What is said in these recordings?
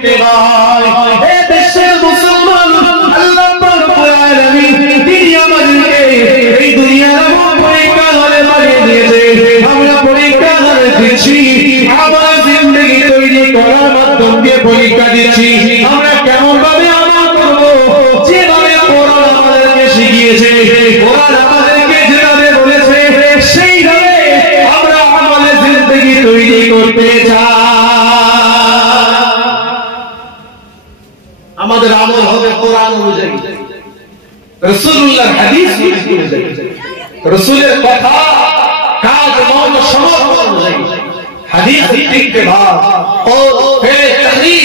করতে হয়। হে দেশের মুসলমান, আল্লাহ রব্বুল আলামিন তিনি আমাদেরকে এই দুনিয়ার পরীক্ষা হলে বানিয়ে দিয়েছে। আমরা পরীক্ষা হলে দিচ্ছি, আমার জিন্দগি তৈরি করার মাধ্যম দিয়ে পরীক্ষা দিচ্ছি। আমরা কেমন ভাবে আমল করব, যেভাবে কোরআন আমাদেরকে শিখিয়েছে, কোরআন আমাদেরকে যেভাবে বলেছে, সেইভাবে আমরা আমাদের জিন্দগি তৈরি করতে চাই। আমাদের আমল হবে কোরআন অনুযায়ী, রাসূলুল্লাহর হাদিস অনুযায়ী, রাসূলের কথা কাজ মন সমর্থন অনুযায়ী। হাদিস ইত্তিবা ও তাহরির,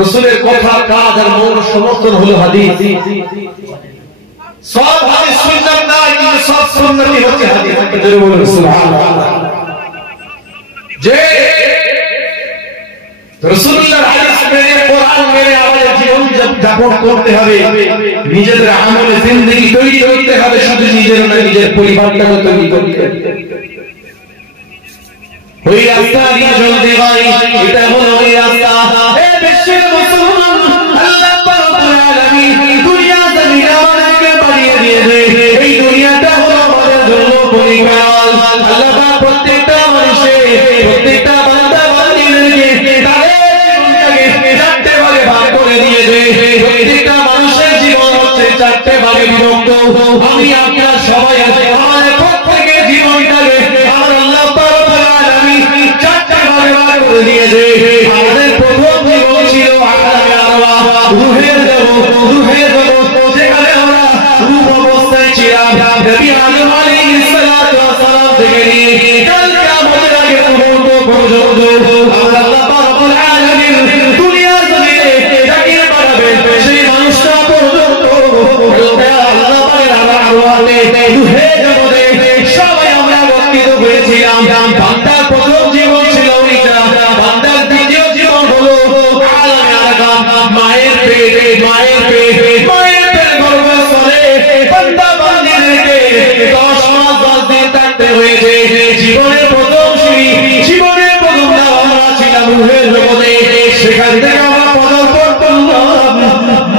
রাসূলের কথা কাজ আর মন সমর্থন হলো হাদিস। সব হাদিস সুন্নাত না, কিন্তু সব সুন্নতই হচ্ছে হাদিস। জোরে বলুন সুবহানাল্লাহ। যে রাসূলুল্লাহর হাদিস মেনে, কোরআন মেনে আমাদের জীবন যাপন করতে হবে, নিজেদের আমলে জিন্দেগি তৈরি করতে হবে, শুধু নিজের না, নিজের পরিবারটাকে তৈরি করতে হবে। ওই রাস্তা দিয়ে চলতে হয়, এটা হলো ওই রাস্তা। হে বিশ্বের মুসলমান, আল্লাহ রব্বুল আলামিন দুনিয়া জমিন আমাদেরকে বানিয়ে দিয়েছে। এই দুনিয়াটা হলো আমাদের জন্য পরীক্ষা। আল্লাহ প্রত্যেকটা মানুষের, প্রত্যেকটা বান্দা বান্দীদেরকে তাদের জীবনটাকে চারটে ভাগে ভাগ করে দিয়েছে। প্রত্যেকটা মানুষের জীবন হচ্ছে চারটে ভাগে বিভক্ত। আমি আপনার সবাই আছে, আমাদের প্রত্যেকের জীবনটাকে আমার আল্লাহ রব্বুল আলামিন চারটে ভাগে ভাগ করে দিয়েছে। আমাদের প্রথম জীবন ছিল আলামে আরওয়াহ, রূহের জগৎ, রূহের জগৎ, যেখানে আমরা রূহ অবস্থায় ছিলাম। নবী আদম আলাইহিস সালাতু ওয়াস সালাম থেকে নিয়ে কাল কিয়ামতের আগে পর্যন্ত আমরা আল্লাহ রব্বুল আলামিন দুনিয়ার জমিনে যাকে বানাবেন, সেই মানুষটা পর্যন্ত আল্লাহ পাকের আরওয়াহে, রূহের জগতে সবাই আমরা বর্তিত হয়েছিলাম। বান্দার প্রথম জীবন ছিল ওইটা, বান্দার দ্বিতীয় জীবন হলো আলামে আরকাম, মায়ের পেটে, মায়ের পেটে, মায়ের পেটে গর্ভস্থলে বান্দা বান্দীদেরকে 10 মাস 10 দিন থাকতে হয়েছে। জীবনের প্রথম সিঁড়ি, জীবনের প্রথম ধাপ আমরা ছিলাম রূহের জগতে। সেখান থেকে আমরা পদার্পণ করলাম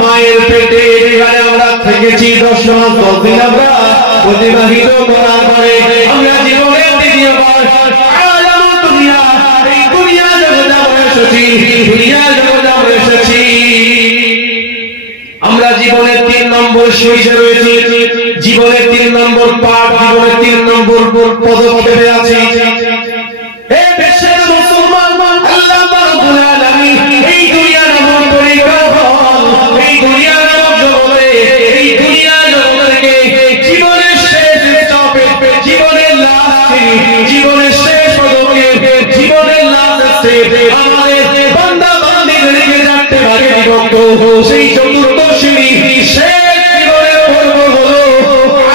মায়ের পেটে, যেখানে আমরা থেকেছি 10 মাস 10 দিন আমরা অতিবাহিত করার পরে আমরা জীবনের দ্বিতীয়বার আলামুদ দুনিয়া, এই দুনিয়া জগতে আমরা এসেছি, দুনিয়া জগতে আমরা এসেছি। আমরা জীবনের 3 নম্বর সিঁড়িতে রয়েছি, জীবনের 3 নম্বর পাঠ, জীবনের 3 নম্বর পদক্ষেপে আছি। হে বিশ্বের মুসলমান, আল্লাহ রব্বুল আলামিন এই দুনিয়া নামক পরীক্ষা হল, এই দুনিয়া নামক জগতে, এই দুনিয়া জগৎকে জীবনের শেষ স্টপে, জীবনের লাস্ট সিঁড়ি, জীবনের শেষ পদক্ষেপে, জীবনের লাস্ট স্টেপে আমাদের বান্দা বান্দীদেরকে চারটে ভাগে বিভক্ত। সেই চতুর্থ সিঁড়ি, শেষ জীবনের পর্ব হলো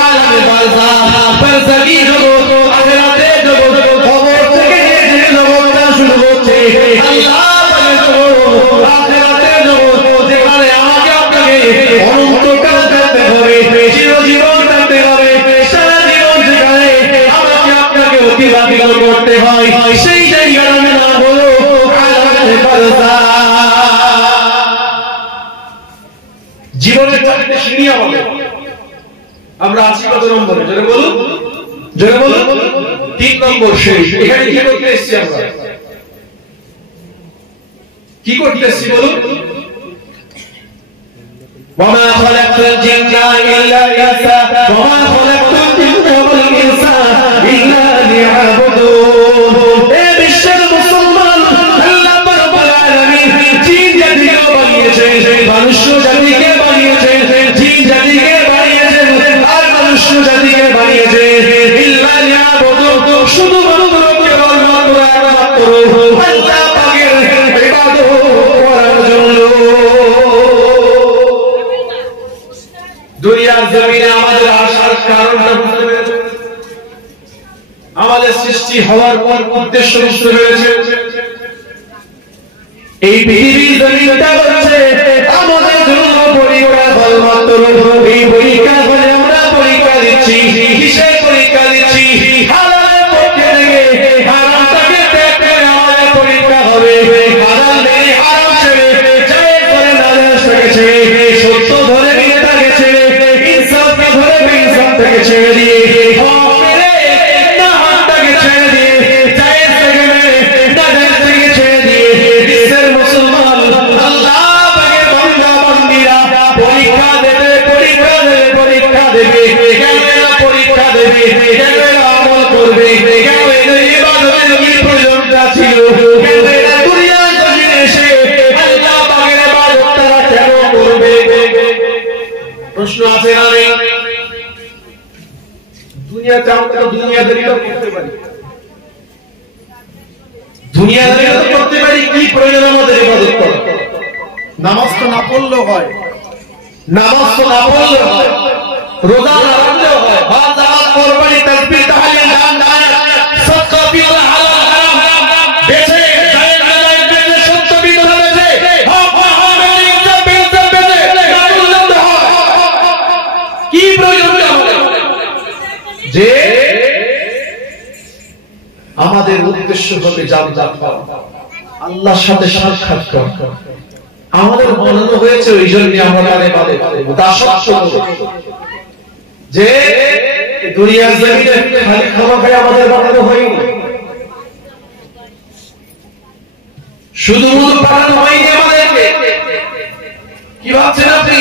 আলামে বারজাখ, বারজাখী জগৎ, আখিরাতের জগৎ, কবর থেকে যে জগৎটা শুরু হচ্ছে, আল্লাহ পাকের জগৎ, আখিরাতের জগৎ, যেখানে আমাকে আপনাকে অনন্তকাল থাকতে হবে, চিরজীবন থাকতে হবে, সারা জীবন যেখানে আমাকে আপনাকে অতিবাহিত করতে হয়, সেই জায়গার নাম হলো আলামে বারজাখ। জীবনের 4টে সিঁড়ি হবে। আমরা আছি কত নম্বরে? জোরে বলুন, জোরে বলুন। 3 নম্বর সিঁড়ি। এখানে কি করতে এসেছি আমরা? কি করতে এসেছি বলুন? ওয়ামা খালাকতুল জিন্না ইল্লা ইনসা ওয়ামা খালাকতুল জিন্না ওয়াল ইনসা ইল্লা লিয়াবুদুন। এ বিশ্বের মুসলমান, আল্লাহ রব্বুল আলামিন জিন জাতিকে বানিয়েছেন, মানুষ জাতিকে বানিয়েছেন, জিন জাতিকে বানিয়েছেন, আর মানুষ জাতিকে বানিয়েছেন ইল্লা লিয়াবুদুন, শুধুমাত্র কেবলমাত্র একমাত্র আল্লাহ পাকের ইবাদত করার জন্য। দুনিয়ার জমিনে আমাদের আসার কারণটা বুঝতে পেরেছেন? আমাদের সৃষ্টি হওয়ার পর উদ্দেশ্য বুঝতে পেরেছেন? এই পৃথিবীর জমিনটা হচ্ছে আমাদের জন্য পরীক্ষা ফল মাত্র। এই পরীক্ষা ফলে আমরা পরীক্ষা দিচ্ছি, কিসের পরীক্ষা দিচ্ছি? হালালের পক্ষে থেকে হারামটাকে ত্যাগ করে আমাদের পরীক্ষা হবে, হালাল আছে না নেই? দুনিয়াতে আমরা তো দুনিয়াদারিও করতে পারি, দুনিয়াদারিও করতে পারি। কি প্রয়োজন আমাদের ইবাদত করা? নামাজ তো না পড়লেও হয়, নামাজ তো না পড়লেও হয়, রোজা না রাখলেও হয়, হজ জাকাত কুরবানি তাসবিহ তাহলিল দান সদকা বিল হালাল হারাম বেচে জায়েজ জায়েজ বেচে সত্য বিধা বেচে হক হারাম ইজ্জত বেচে নাউজুল্লাহ হয়। কি প্রয়োজন আমাদের? যে আমাদের উদ্দেশ্য হবে জান্নাত পাওয়া, আল্লাহর সাথে সাক্ষাৎ করা। আমাদের বানানো হয়েছে ওই জন্য আমরা কানে বাদে দাসত্ব যে দুনিয়ার জমিনে খালি খাওয়া খাই আমাদের বানানো হয়নি, শুধু বানানো হয়নি আমাদেরকে। কি ভাবছেন আপনি?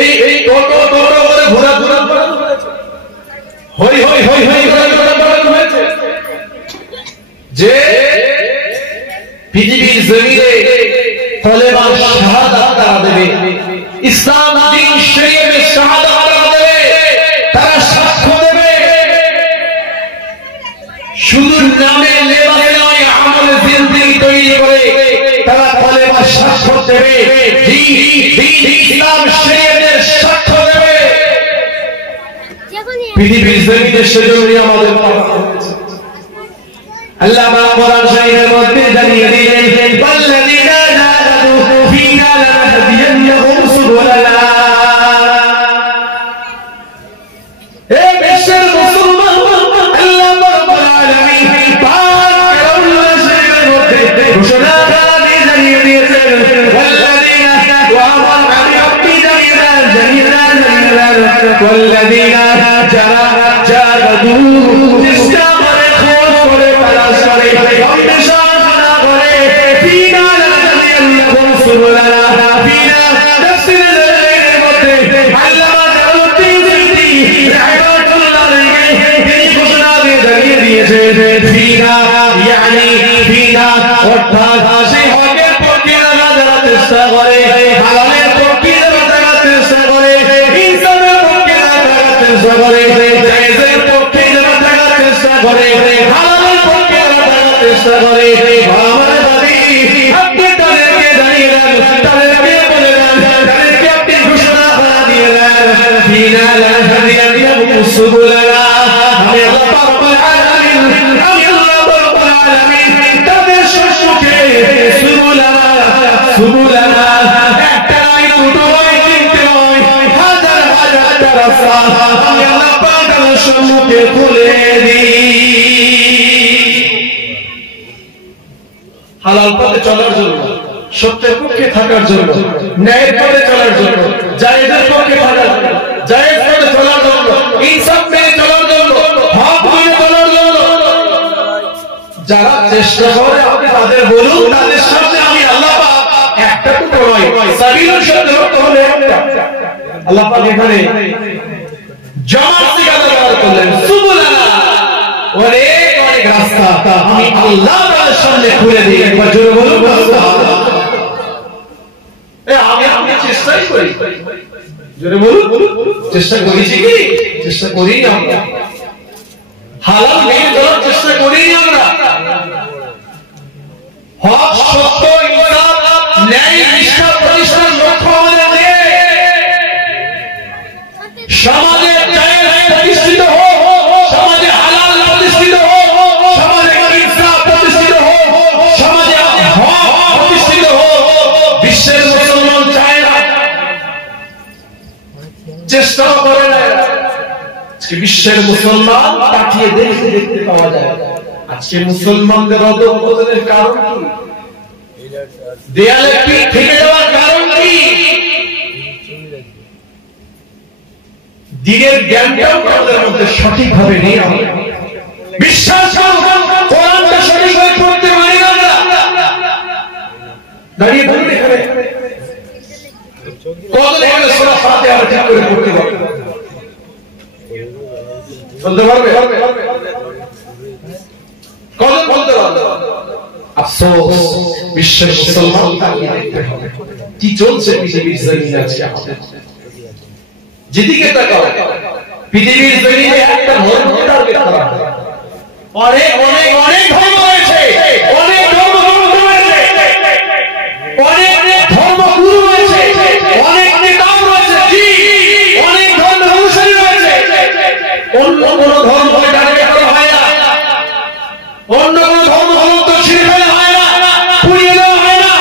এই টোটো করে ঘোরা বানানো হয়েছে, হই বানানো হয়েছে যে পৃথিবীর জমিনে কলেমা শাহাদাত তারা দেবে, ইসলাম দ্বীন শরীয়তের শাহাদাত তারা দেবে, তারা সাক্ষ্য দেবে। শুধু নামে লেবাসে নয়, আমলে জিন্দেগি তৈরি করে তারা কলেমা সাক্ষ্য দেবে, দ্বীন ইসলাম শরীয়তের সাক্ষ্য দেবে। পৃথিবীর জমিনে সেজন্য আমাদের পাঠানো হয়েছে। আল্লাহ কোরআন শরীফের মধ্যে জানিয়ে দিলেন, ওয়াল্লাযীনা জাহাদু ফীনা লানাহদিয়ান্নাহুম সুবুলানা। এ বিশ্বের মুসলমান, আল্লাহ রাব্বুল আলামিন পাক কোরআন শরীফের মধ্যে ঘোষণা দিয়ে জানিয়ে দিয়েছেন, ওয়াল্লাযীনা ওয়া আমি আপনি জানিয়ে ওয়াল্লাযীনা জাহাদু চেষ্টা করে, হালালের পক্ষে চেষ্টা করে, ইনসানের পক্ষে চেষ্টা করে, জায়েজের পক্ষে চেষ্টা করে, হালালের পক্ষে চেষ্টা করে। আমার দাবি আপনি তাদেরকে জানিয়ে দেন, তাদেরকে বলে দেন, তাদেরকে আপনি ঘোষণা করে দিয়ে দেন, ফীনা লানাহদিয়ান্নাহুম সুবুলানা। আমি আল্লাহ রাব্বুল আলামিন, আমি আল্লাহ রাব্বুল আলামিন তাদের সম্মুখে সুবুলানা একটা নয়, দুটো নয়, তিনটে নয়, হাজার রাস্তা আমি আল্লাহ পাক তাদের সম্মুখে খুলে দিই। হালাল পথে চলার জন্য, সত্যের পক্ষে থাকার জন্য, ন্যায়ের পথে চলার জন্য, জায়েজের পক্ষে থাকার জন্য, জায়েজ পথে চলার জন্য, ইনসাফ মেনে চলার জন্য, হক মেনে চলার জন্য যারা চেষ্টা করে আপনি তাদের বলুন, তাদের সামনে আমি আল্লাহ পাক একটা টুকরো নয়, সাবিলুল শব্দ হলো একটা। আল্লাহ পাক এখানে জামাত থেকে ব্যবহার করলেন, সুবুলানা অনেক অনেক রাস্তা আমি আল্লাহ তাআলার সামনে খুলে দিই। একবার জোরে বলুন সুবহানাল্লাহ। আমি আপনি চেষ্টাই করি, জোরে বলুন চেষ্টা করেছি কি? চেষ্টা করি আমরা, হালাল মেনে চলার চেষ্টা করি আমরা, হক সত্য ইনসাফ ন্যায় নিষ্ঠা প্রতিষ্ঠার লক্ষ্য আমাদের সমাজে জায়েজ প্রতিষ্ঠিত হোক, সমাজে হালাল প্রতিষ্ঠিত হোক, সমাজে ইনসাফ প্রতিষ্ঠিত হোক, সমাজে হক প্রতিষ্ঠিত হোক। বিশ্বের মুসলমান চায় না, চেষ্টা করে না। আজকে বিশ্বের মুসলমান তাকিয়ে দেখতে পাওয়া যায়। আজকে মুসলমানদের অধঃপতনের কারণ কি? দেয়ালে পিঠ থেকে যাওয়ার কারণ কি? দিনের জ্ঞানটাও আমাদের মধ্যে সঠিকভাবে নেই। বিশ্বাস করুন, কোরআনটা সঠিকভাবে পড়তে পারি না আমরা। দাঁড়িয়ে বলুন এখানে কতদিন এখানে সূরা ফাতিহা ঠিক করে পড়তে পারবে? বলতে পারবে? কত বলতে পারবে? আফসোস বিশ্বের মুসলমানকে দেখতে হবে কি চলছে পৃথিবীর জমিনে আজকে আমাদের যেদিকে তাকাও পৃথিবীর জমিনে একটা ধর্মকে টার্গেট করা হয় অনেক অনেক অনেক ধর্ম রয়েছে অনেক ধর্মগ্রন্থ রয়েছে অনেক ধর্মগুরু রয়েছে অনেক নেতাও রয়েছে জি অনেক ধর্ম অনুসারী রয়েছে অন্য কোন ধর্মকে টার্গেট করা হয় না অন্য কোন ধর্ম তো ছিঁড়ে ফেলা হয় না পুড়িয়ে দেওয়া হয় না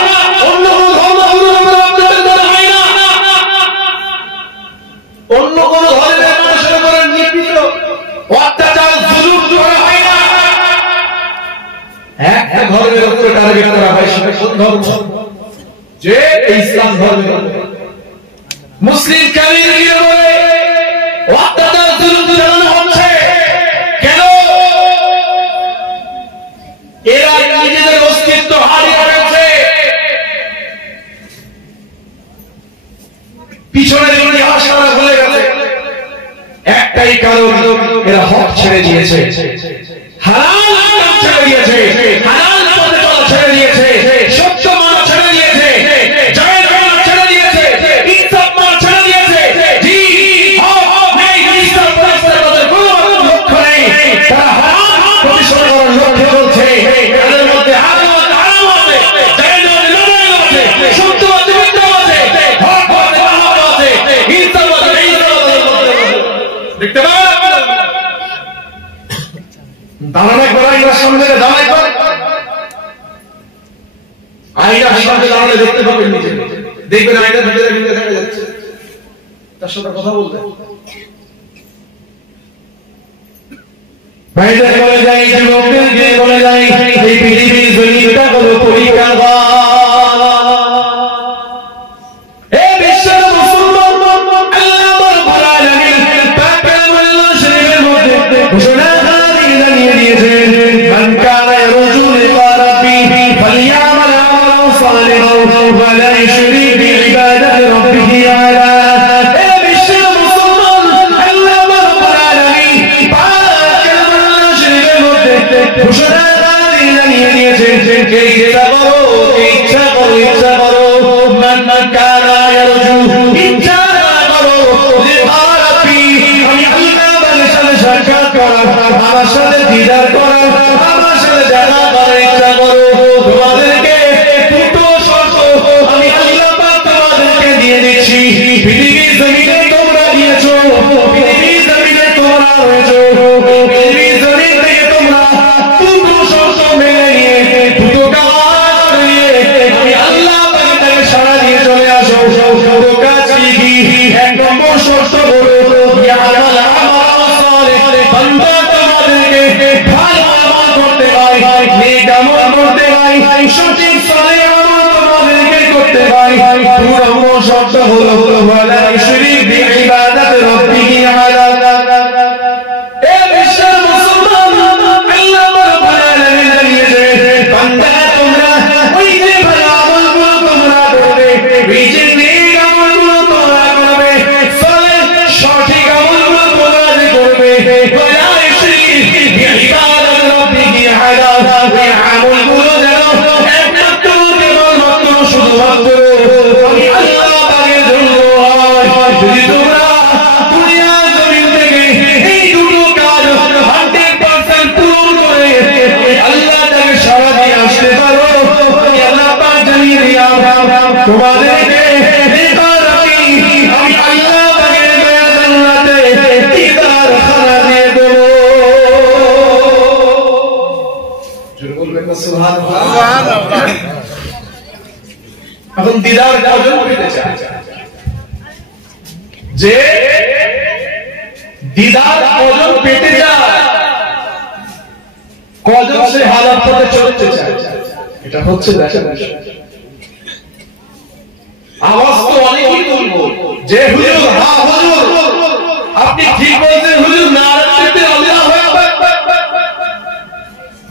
অন্য কোন ধর্মগুরুর উপর অত্যাচার করা হয় না অন্য কোন ধর্মের মানুষের উপর নিপীড়িত অত্যাচার জুলুম করা হয় না একটা ধর্মের উপরে টার্গেট করা হয় সেটা কোন ধর্ম যে ইসলাম ধর্ম মুসলিম কমিউনিটির উপরে অত্যাচার জুলুম চালানো হচ্ছে কেন এরা নিজেদের অস্তিত্ব হারিয়ে ফেলছে পিছনের ইতিহাস তারা ভুলে গেছে একটাই কারণ এরা হক ছেড়ে দিয়েছে হালাল কাজ ছেড়ে দিয়েছে হালাল পথে চলা ছেড়ে দিয়েছে সত্য মানা ছেড়ে দিয়েছে জায়েজ মানা ছেড়ে দিয়েছে ইনসাফ মানা ছেড়ে দিয়েছে জি হক নেই ইনসাফ রাস্তার মধ্যে কোনো লক্ষ্য নেই তারা হারাম প্রতিষ্ঠা করার লক্ষ্যে চলছে এদের মধ্যে হারাম আছে জায়েজ আছে নাজায়েজ আছে সত্য আছে মিথ্যা আছে হক আছে বাহাদুর আছে ইনসাফ আছে দেখতে পাবেন দাঁড়ানো করে আইনার সামনে দাঁড়াই করে আইনার সামনে দাঁড়ালে দেখতে পাবেন নিজে দেখবেন আইনার ভিতরে ভিতরে দেখা যাচ্ছে তার সাথে কথা বলতে বাইরে বলে যাই যুবকদেরকে বলে যাই এই পৃথিবীর জমিটা হলো পরিকার ولا يشرك بعبادة ربه على بشر مسلمان الله رب العالمين باك الله شرك المدد بشرى غادي يدين كي صبروا من كان يرجو لقاء ربي الله بلشل شركا كرا আমার দিদার করা আমার সাথে দেখা করার ইচ্ছা করো তোমাদেরকে দুটো শর্ত আমি আল্লাহ পাক তোমাদেরকে দিয়ে দিচ্ছি পৃথিবীর জমিনে তোমরা দিয়েছো পৃথিবীর জমিনে তোমরা রয়েছো পৃথিবীর জমিন থেকে তোমরা দুটো শর্ত মেনে নিয়ে দুটো কাজ নিয়ে আমি আল্লাহ পাকের সারা দিয়ে চলে আসো দুটো কাজ কি এক নম্বর শর্ত হলো ইয়া আল্লাহ আমার সালেহ বান্দা তোমাদেরকে ভালো আমল করতে হয় নেক আমল করতে হয় সঠিক সালেহ আমল তোমাদেরকে করতে হয় দুই নম্বর শর্ত হলো ওয়ালা ইশরিক বিইবাদাতি রাব্বিহি আলা এ বিশ্বের মুসলমান আল্লাহ রাব্বুল আলামিন জানিয়েছে বান্দা তোমরা ওই যে ভালো আমলগুলো তোমরা করবে ওই যে নেক আমলগুলো তোমরা করবে সালেহ সঠিক আমলগুলো তোমরা করবে ওয়ালা ইশরিক বিইবাদাতি রাব্বিহি আলা ওই আমলগুলো যেন একমাত্র কেবলমাত্র শুধুমাত্র আমি আল্লাহ পাকের জন্য হয় যদি তোমরা দুনিয়া জমিন থেকে এই দুটো কাজ 100% পূরণ করে আল্লাহ তাকে সারা দিয়ে আসতে পারো আমি আল্লাহ পাক জানিয়ে দিলাম তোমাদেরকে দিদার আমি আল্লাহ পাকের দয়া জান্নাতে দিদার খানা দিয়ে দেব জোরে বলবেন না সুবহানাল্লাহ এখন দিদার কজন পেতে চায় যে দিদার কজন পেতে চায় কজন সে হালাত পথে চলতে চায় এটা হচ্ছে দেখেন আওয়াজ তো অনেকই তুলবো যে হুজুর হ্যাঁ হুজুর আপনি ঠিক বলছেন হুজুর নারায়ণ দিতে আল্লাহু আকবার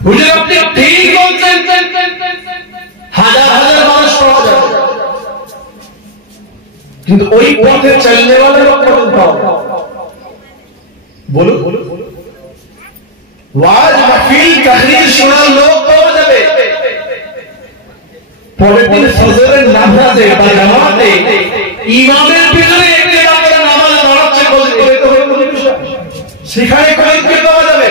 হুজুর আপনি ঠিক বলছেন হাজার হাজার মানুষ পাওয়া যাবে কিন্তু ওই পথে চলনে वाले লোক কত পাওয়া বলো ওয়াজ মাহফিল তাকরীর শোনার লোক পাওয়া যাবে পরের দিন ফজরের নামাজে বা জামাতে ইমামের পিছনে একটি করে নামাজ পড়াচ্ছে, এটা তো হলো কোনো বিষয়। সেখানে কদিন কে পাওয়া যাবে?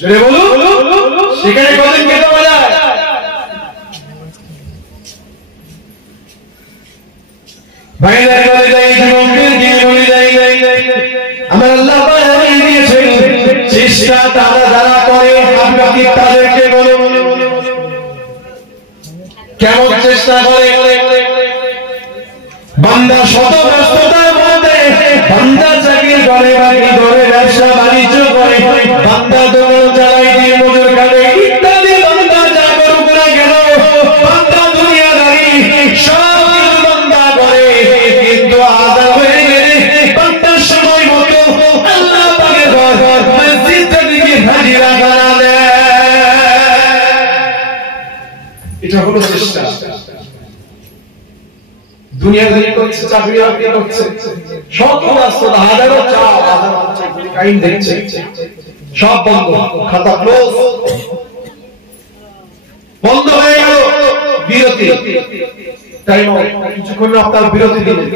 জোরে বলুন, সেখানে কদিন কে পাওয়া যায়? ভাইরা বলে যাই, জীবনকে দিয়ে বলে যাই, আমার আল্লাহ বাড়াই দিয়েছেন চেষ্টা তারা যারা করে আপনাকে তাদেরকে বলে কেমন চেষ্টা করে। বান্দা শত ব্যস্ততার মধ্যে বান্দা চাকরি করে, বাকি করে ব্যবসা বাণিজ্য করে, বান্দা দোকান চালায়, দিয়ে মজুর কাটে ইত্যাদি, বান্দা যা করুক না কেন, বান্দা দুনিয়াদারি সব কিছু বান্দা করে, কিন্তু আযাব হয়ে গেলে বান্দার সময় মতো আল্লাহ পাকের ঘর মসজিদটা দিকে হাজিরা করা দেয়। এটা হলো চেষ্টা। দুনিয়াদারি করছে, চাকরি বাকরি করছে, সব ব্যস্ততা, হাজারো চাপ, হাজারো কাইন দেখছে, সব বন্ধ, খাতা ক্লোজ, বন্ধ হয়ে গেল। বিরতি টাইম আউট, কিছুক্ষণ আপনার বিরতি দিলেন,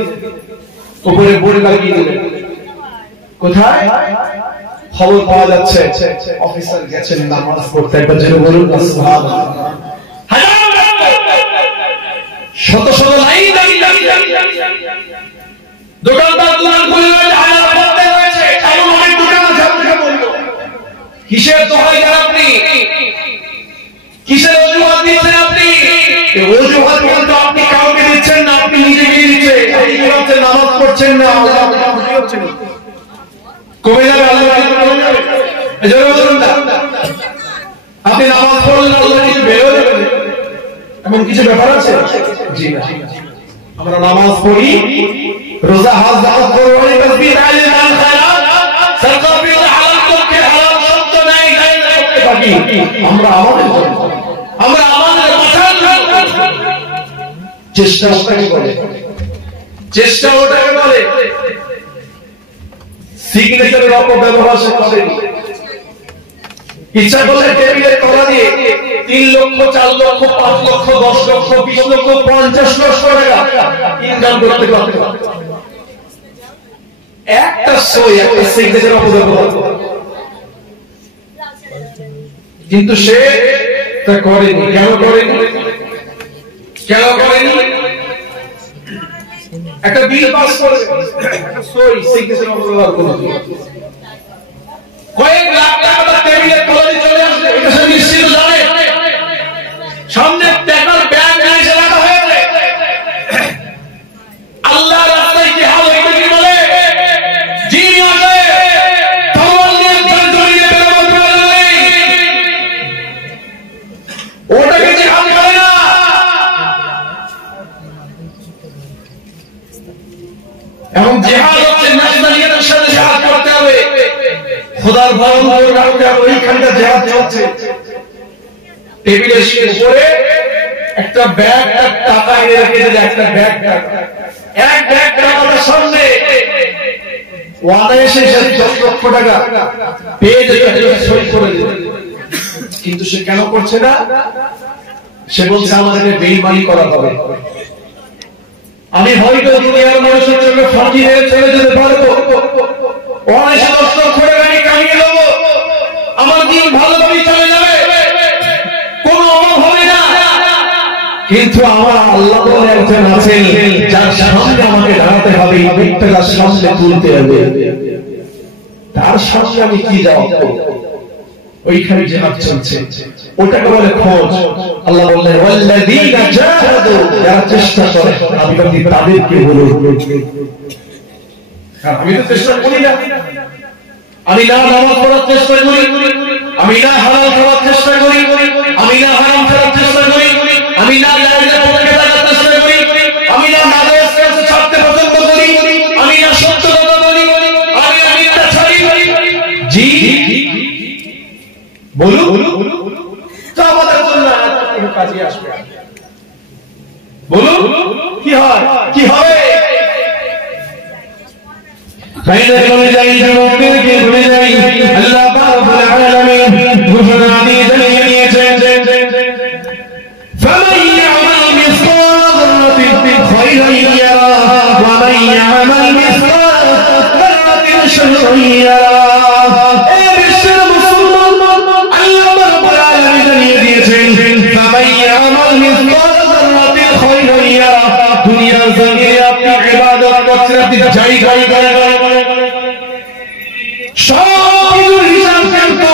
উপরে বোর্ড লাগিয়ে দিলেন, কোথায় খবর পাওয়া যাচ্ছে অফিসার গেছেন নামাজ পড়তে, একবার যেন বলুন সুবহানাল্লাহ। শত শত লাইন দোকানদার দোকান খুলে হাজার করতে হয়েছে, এমন অনেক দোকান আছে। আপনাকে বলবো কিসের দোহাই দেন আপনি, কিসের অজুহাত দিচ্ছেন আপনি? অজুহাত বলতে আপনি কাউকে দিচ্ছেন না, আপনি নিজেকে দিচ্ছেন। আপনি নামাজ পড়ছেন না, কমে যাবে, আল্লাহ কমে যাবে। এজন্য বলুন না, আপনি নামাজ পড়লেন আল্লাহ কিছু বের হয়ে যাবে, এমন কিছু ব্যাপার আছে? জি না। আমরা নামাজ পড়ি, রোজা হজ জাকাত কুরবানি তাসবিহ তাহলিল দান খায়রাত সাদকা বিল হালাল করতে হালাল শব্দ নাই করতে থাকি। আমরা আমাদের বাঁচার চেষ্টা ওটাকে বলে, চেষ্টা ওটাকে বলে। সিগনেচারের অপব্যবহার সে করেনি। ইচ্ছা করলে টেবিলের তলা দিয়ে 3 লক্ষ, 4 লক্ষ, 5 লক্ষ, 10 লক্ষ, 20 লক্ষ, 50 লক্ষ টাকা ইনকাম করতে পারত। একটা সই, একটা সিগনেচার অপব্যবহার, কিন্তু সে তা করেনি। কেন করেনি? কেন করেনি? একটা বিল পাস করে, একটা সই, সিগনেচার অপব্যবহার করেনি। কয়েক লাখ টাকা টেবিলের তলায় চলে আসবে, এটা সে নিশ্চিত জানে। সামনে টাকার ব্যাগ নিয়ে এসে রাখা হয়েছে। আল্লাহর রাস্তায় জিহাদ হইতে কি বলে? যিনি আসে তলোয়ার নিয়ে জড়িয়ে বেরোবার প্রয়োজন নেই, ওটাকে জিহাদ করে না। এবং জিহাদ হচ্ছে নাশনালিয়াতের সাথে জিহাদ করতে হবে, খোদার ভয় রাখতে হবে। ওইখানটা জিহাদ চলছে। টেবিলের উপরে একটা ব্যাগ, টাকা এনে রেখে দিলে, একটা ব্যাগ টাকা, এক ব্যাগ টাকার সামনে ওয়াদা এসে 10 লক্ষ টাকা পেয়ে যেতে সই করে দিবে। কিন্তু সে কেন করছে না? সে বলছে আমাদেরকে বেঈমানি করা হবে। আমি হয়তো দুনিয়ার মানুষের জন্য ফাঁকি হয়ে চলে যেতে পারবো, অনেক 10 লক্ষ টাকা আমি কামিয়ে নেবো, আমার দিন ভালোভাবে চলে যাবে, কোনো অভাব হবে না। কিন্তু আমার আল্লাহ বলে একজন আছেন যার সামনে আমাকে দাঁড়াতে হবে, এই ব্যক্তিটার সামনে তুলতে হবে, তার সামনে আমি কি জবাব দেব? ওইখানে জিহাদ চলছে, ওটাকে বলে খোঁজ। আল্লাহ বললেন ওয়াল্লাযীনা জাহাদু, যারা চেষ্টা করে আমি বলি তাদেরকে বলি। আমি তো চেষ্টা করি না, আমি না নামাজ পড়ার চেষ্টা করি, আমি না হালাল খাওয়ার চেষ্টা করি, আমি না হারাম করার চেষ্টা করি, আমি না লাইনে পড়তে থাকার চেষ্টা করি, আমি না নামাজ কাছে ছাড়তে পছন্দ করি, আমি না সত্য কথা বলি, আমি না মিথ্যা ছাড়ি। জি বলুন, তো আমাদের জন্য কোনো কাজে আসবে? বলুন কি হয়, কি হবে? فإذا قل جاي جنوبك قل جاي الله رب العالمين غفر عديد اليمين এই বিশ্বের মুসলমান আল্লাহ রাব্বুল আলামিন জানিয়ে দিয়েছেন ফামান ইয়ামাল মিসকাল যাররাতিন খায়রান ইয়ারা। দুনিয়ার জমিনে আপনি ইবাদত করছেন, আপনি যাই সব কিছুর হিসাব কিন্তু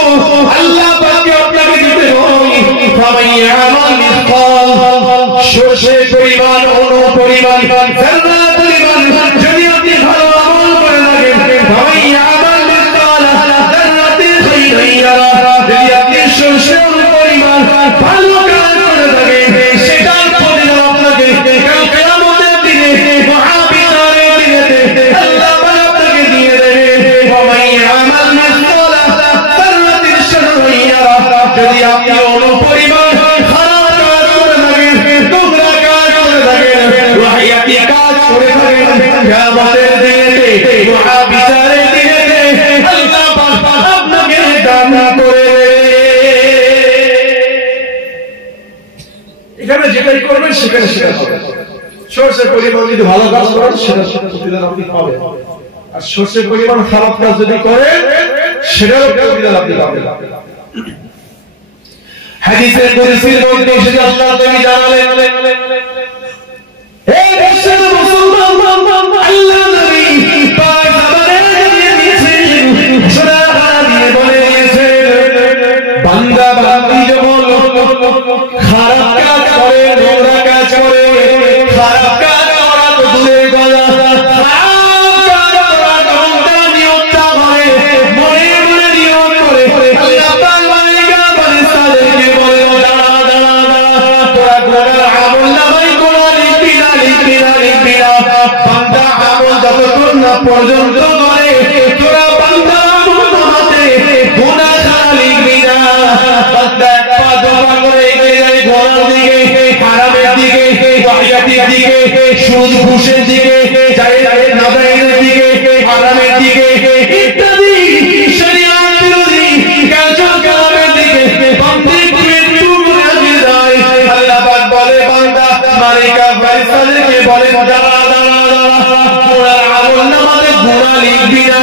আল্লাহ পাককে আপনাকে দিতে হয়। ফামান ইয়ামাল মিসকাল সরষের পরিমাণ, অনু পরিমাণ, যাররা পরিমাণ যদি আপনি ভালো আমল করে থাকেন, ফামান ইয়ামাল মিসকাল যাররাতিন খায়রান ইয়ারা। যদি আপনি সরষের পরিমাণ ভালো কাজ করে থাকেন, সেটার প্রতিদান আপনাকে কাল কিয়ামতের দিনে মহাবিচারের দিনে আল্লাহ পাক আপনাকে দিয়ে দেবে। ফামান ইয়ামাল মিসকাল যাররাতিন শাররান ইয়ারা। যদি আপনি অনু পরিমাণ খারাপ কাজ করে থাকেন, নোংরা কাজ করে থাকেন, ওয়াহিয়াতি কাজ করে থাকেন, কিয়ামতের দিনে মহাবিচারের দিনে আল্লাহ পাক আপনাকে দান করে। এখানে যেটাই করবেন সেখানে সেটা পাবেন। সরষের পরিমাণ যদি ভালো কাজ করেন সেটা প্রতিদান আপনি পাবেন, আর সরষের পরিমাণ খারাপ কাজ যদি করেন সেটারও প্রতিদান আপনি পাবেন। হাদিসে কুদসির মধ্যে এসেছে আল্লাহ নবী জানালেন, হে বিশ্বের মুসলমান আল্লাহ নবী পাক আমাদের দিয়ে দিয়েছেন, সূরা দিয়ে বলে দিয়েছেন, বান্দা বান্দি যখন খারাপ কাজ করে, নোংরা কাজ করে, খারাপ কাজ করা তো দূরের কথা, খারাপ কাজ করা যখন নিয়তটা করে, মনে মনে নিয়ত করে, আল্লাহ পাক মালিকা ফেরেশতাদেরকে বলে, তোরা গুনার আমল নামায় গুনাহ লিখবি না। বান্দা আমল যতক্ষণ না পর্যন্ত করে, তোরা বান্দা আমল নামাতে গুনাহ খানা লিখবি না। বান্দা এক পা দোয়া করে এগিয়ে যায় গুনার দিকে, হারামের দিকে, ওয়াহিয়াতির দিকে, সুদ ঘুষের দিকে, জায়েজ নাজায়েজের দিকে, হারামের দিকে ইত্যাদি শরীয়ত বিরোধী কার্যকলাপের দিকে বান্দি মৃত্যু করে যায়। আল্লাহ পাক বলে, বান্দা মালিকা ফেরেশতাদেরকে বলে, গুনার আমল নামাতে গুনাহ লিখবি না।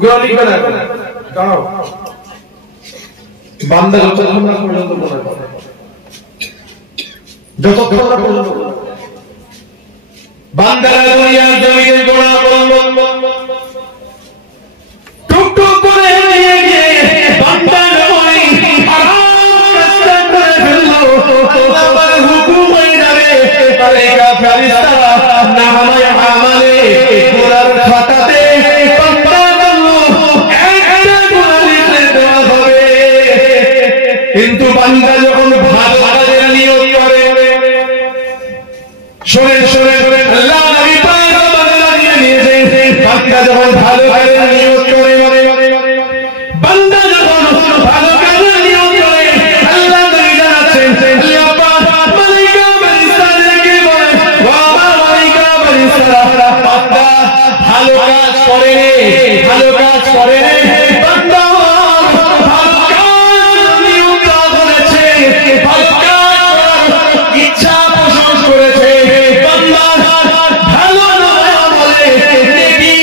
গুনাহ লিখবে না, দাঁড়াও। বান্দা যতক্ষণ না পর্যন্ত গুনাহ করে, যতক্ষণ না পর্যন্ত বান্দারা দুনিয়ার জমিনে গুনাহ করল, টুকটুক করে নিয়ে গিয়ে বান্দা নয় হারাম কাজটা করে ফেলল, আল্লাহর হুকুম হয়ে যাবে, মালায়েকা ফেরেশতারা নামায়ে আমালে গুনার খাতাতে বান্দা একটা গুনাহ লিখে দেওয়া হবে। কিন্তু বান্দা যখন ভালো কাজের নিয়ত করে, শোনেন আল্লাহ নবী পাক বান্দা নিয়েছে, বান্দা যখন ভালো কাজের নিয়ত করে, বান্দা যখন ভালো কাজের নিয়ত করে, আল্লাহ নবী জানাচ্ছেন, আল্লাহ পাক মালায়েকা ফেরেশতাদেরকে বলেন, ওয়া মালায়েকা ফেরেশতারা, বান্দা ভালো কাজ করে, ভালো কাজ করে, বান্দা ভালো কাজ নিয়ত করেছে, ভালো কাজ করার ইচ্ছা পোষণ করেছে, বান্দা ভালো নামা বলে, নেকি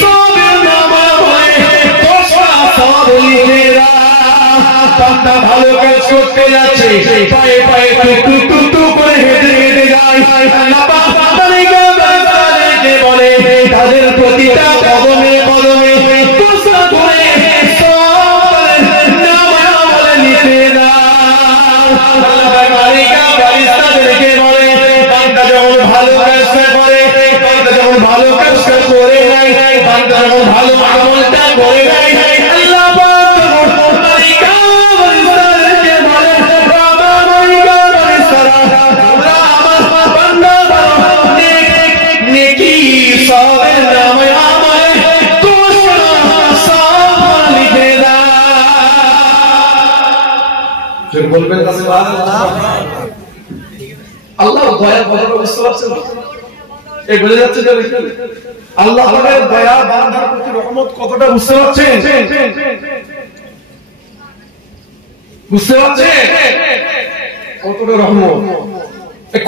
সবের নামা বলে, দশটা সব লিখেরা। বান্দা ভালো কাজ করতে যাচ্ছে, পায়ে পায়ে টুক করে হেঁটে যায়, আল্লাহ পাক মালায়েকা ফেরেশতাদেরকে বলে, তাদের প্রতিটা কদমে কদমে দোসা করে সব নামা বলে লিখে দাও। আল্লাহ পাক মালায়েকা ফেরেশতাদেরকে বলে, বান্দা যখন ভালো কাজটা করে, বান্দা যখন ভালো কাজটা করে নাই, বান্দা যখন ভালো আমলটা করে নাই, আল্লাহ পাক মালায়েকা ফেরেশতাদেরকে বলে, মালায়েকা ফেরেশতারা, তোমরা আমার বান্দা নেকি সবের নামে আমায় দোষটা সব লিখে দাও। বলবেন না সুবহানাল্লাহ। আল্লাহ দয়া কথাটা বুঝতে পারছেন? এই বুঝে যাচ্ছে যে আল্লাহ পাকের দয়া বান্দার প্রতি রহমত কতটা বুঝতে পারছেন? বুঝতে পারছেন কতটা রহমত,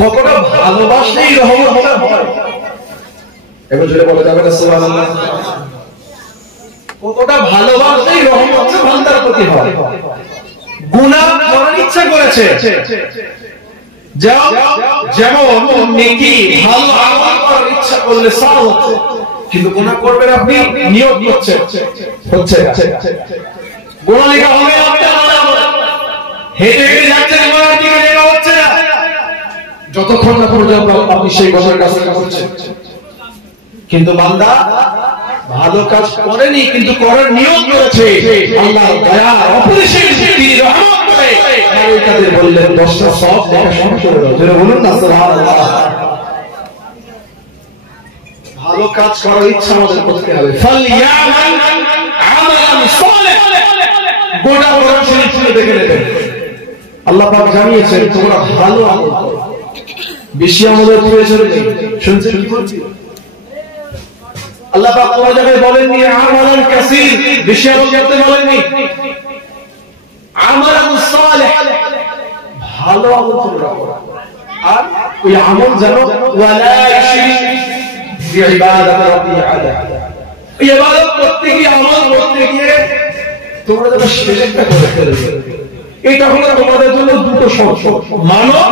কতটা ভালোবাসলেই রহমত হয়। এবার জোরে বলা যাবে না সুবহানাল্লাহ। কতটা ভালোবাসাই রহমত বান্দার প্রতি হয়। গুনাহ করার ইচ্ছা করেছে, যেমন নেকি ভালো আমল করার ইচ্ছা করলে সব হচ্ছে, কিন্তু গুনাহ করবেন আপনি নিয়ত করছেন, হচ্ছে গুনাহ লেখা হবে আপনার, হেঁটে হেঁটে যাচ্ছেন গুনাহের দিকে, লেখা হচ্ছে না যতক্ষণ না পর্যন্ত আপনি সেই গুনাহের কাজটা করছেন। কিন্তু বান্দা ভালো কাজ করেনি, কিন্তু করার নিয়ত করেছে, আল্লাহর দয়া অপরিসীম তিনি রহমত করে মালায়েকাদের বললেন 10টা সওয়াব লেখা শুরু করে দাও। যারা বলুন না সুবহানাল্লাহ। ভালো কাজ করার ইচ্ছা আমাদের করতে হবে। ফালইয়ামাল আমালান সালিহ, গোটা কোরআন শরীফ শুনে দেখে নেবেন, আল্লাহ পাক জানিয়েছেন তোমরা ভালো আমল করো, বেশি আমলের প্রয়োজন নেই। শুনছেন কি বলছি? আল্লাহ পাক কোন জায়গায় বলেননি আমালান কাসীর, বেশি আমল করতে বলেননি, আমালান সালিহ, ভালো আমল তোমরা করো। আর ওই আমল যেন ওয়ালা ইশরিক বিইবাদাতি রাব্বি আহাদা, ইবাদত করতে গিয়ে আমল করতে গিয়ে তোমরা যেন শিরকটা করে ফেলবে। এটা হলো তোমাদের জন্য দুটো শর্ত। মানো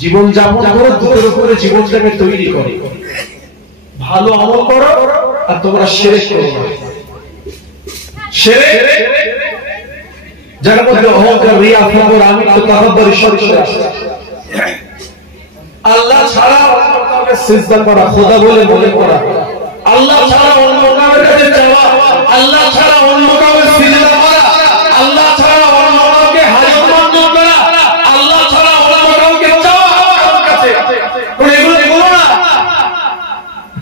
জীবন যাপন করো, দুটোর উপরে জীবনটাকে তৈরি করো, ভালো আমল করো আর তোমরা শিরক করো না। শিরক যার মধ্যে অহংকার, রিয়া, ফখর, আমিত্ব, তাকাব্বুর সব আছে। আল্লাহ ছাড়া অন্য কাউকে সিজদা করা, খোদা বলে মনে করা, আল্লাহ ছাড়া অন্য কাউকে কাছে যাওয়া, আল্লাহ ছাড়া অন্য কাউকে সিজদা করা, আল্লাহ ছাড়া অন্য কাউকে হাজত মানত করা, আল্লাহ ছাড়া অন্য কাউকে চাওয়া কারোর কাছে, এগুলো না।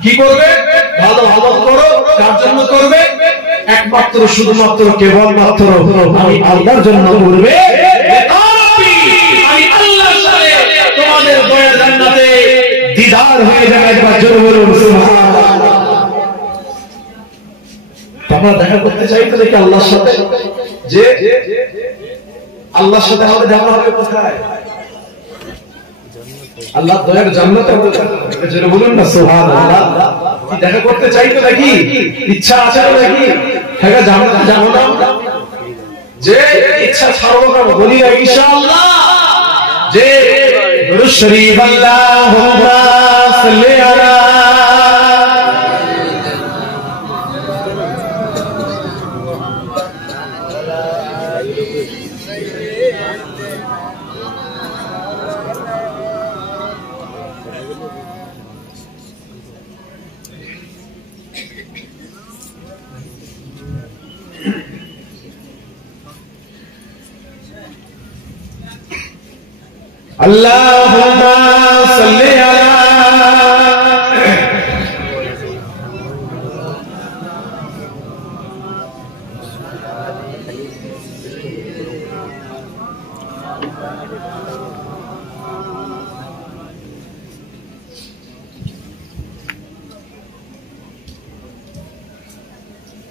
কি করবে? ভালো আমল করো, কার জন্য করবে? একমাত্র শুধুমাত্র কেবলমাত্র আমি আল্লাহর জন্য করবে। আমি আল্লাহর সাথে তোমাদের দয়া জান্নাতে দিদার হয়ে যাবে। একবার জোরে বলুন সুবহানাল্লাহ। আমরা দেখা করতে চাই তো দেখি আল্লাহর সাথে, যে আল্লাহর সাথে আমাদের দেখা হবে কোথায়? আল্লাহ দয়ার জান্নাতে হবে। জোরে বলুন না সুবহানাল্লাহ। দেখা করতে চাই তো নাকি? ইচ্ছা আছে তো নাকি? হ্যাঁ, জান্নাতে যাব না, যে ইচ্ছা ছাড়বো কেন? বলি না ইনশাআল্লাহ, যে দুরূদ শরীফ আল্লাহুম্মা সাল্লি আলা Allahumma salli ala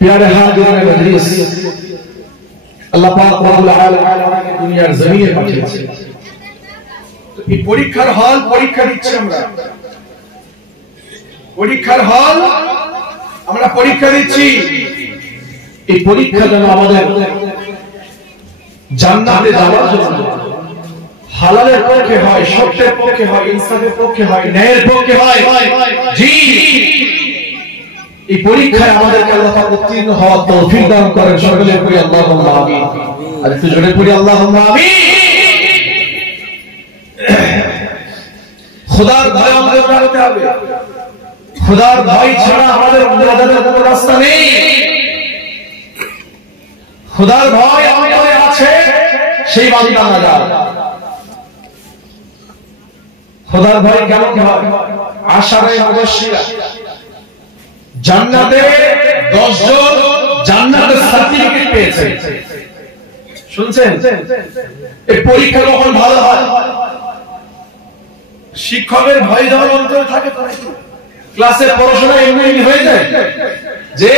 प्यारे हाजिर मजलिस, अल्लाह पाक रब्बुल आलामीन दुनियार जमीने পাঠিয়েছে। এই পরীক্ষার হল, পরীক্ষা দিচ্ছি আমরা, পরীক্ষার হল আমরা পরীক্ষা দিচ্ছি। এই পরীক্ষা যেন আমাদের জান্নাতে যাওয়ার জন্য হালালের পক্ষে হয়, সত্যের পক্ষে হয়, ইনসাফের পক্ষে হয়, ন্যায়ের পক্ষে হয়। জি, এই পরীক্ষায় আমাদেরকে আল্লাহ পাক উত্তীর্ণ হওয়ার তৌফিক দান করেন। সকলে পড়ি আল্লাহুম্মা আমিন। আর একটু জোরে পড়ি আল্লাহুম্মা আমিন। খোদার ভয় আমাদের রাখতে হবে। খোদার ভয় ছাড়া আমাদের নাজাতের কোনো রাস্তা নেই। খোদার ভয় আমাদের আছে, সেই বান্দা নাজাত। খোদার ভয় কেমন হয়? আশারায়ে মুবাশশিরা, জান্নাতে 10 জন জান্নাতের সার্টিফিকেট পেয়েছে। শুনছেন? এই পরীক্ষা কখন ভালো হয়? শিক্ষকের ভয় যখন অন্তরে থাকে, ক্লাসে পড়াশোনা এমনি হয়ে যায়, যে